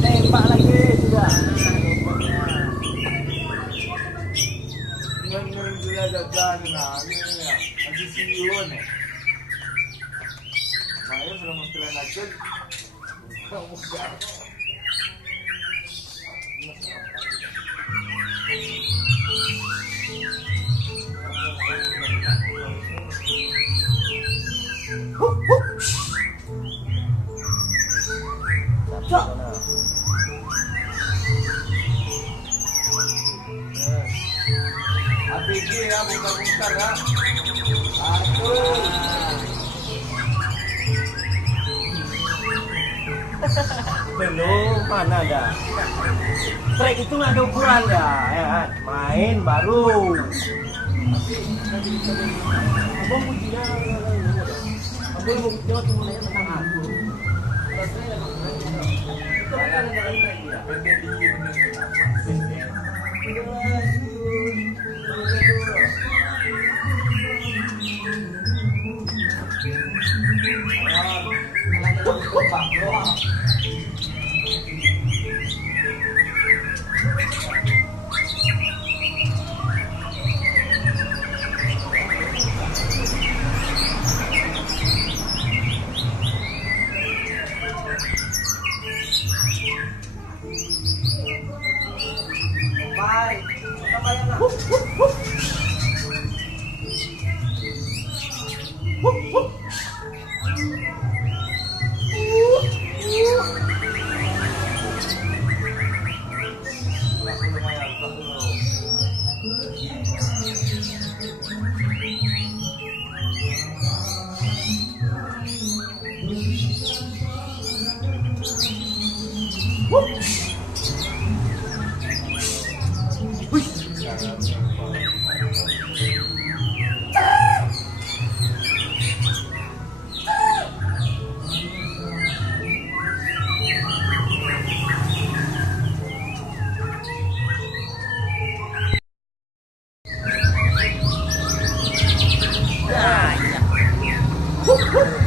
Tembak lagi sudah. Ngeri juga jajan nah ini ya. Masih siun ya. Saya sudah mesti lanjut. Kamu enggak. APG ya, bongkar-bongkar ya. Aduh. Belum, mana ada. Trek itu nggak ada ukuran ya, kan? Main baru. Abang pujinya, abang mau jawab semuanya tentang aku. Woo!